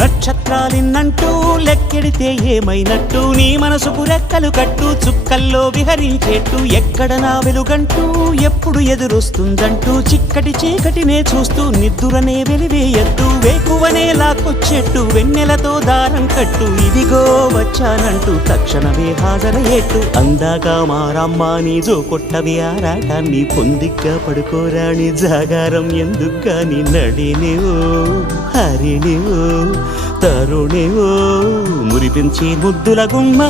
నక్షత్రాలిన్నంటూ లెక్కెడితే ఏమైనట్టు నీ మనసుకు రెక్కలు కట్టు చుక్కల్లో విహరించేట్టు ఎక్కడ నా వెలుగంటూ ఎప్పుడు ఎదురొస్తుందంటూ చిక్కటి చీకటినే చూస్తూ నిద్దురనే వెలివేయద్దు వేకువనే లాక్కొచ్చేట్టు వెన్నెలతో దారం కట్టు ఇదిగో వచ్చానంటూ తక్షణమే హాజరయ్యేట్టు అందాక మారమ్మ నీ జో కొట్టవి ఆరాటాన్ని పొందిగ్గా పడుకోరాని జాగారం ఎందుకు గాని నడినివో హరినివో తరుణివో మురిపించి ముద్దుల గుమ్మ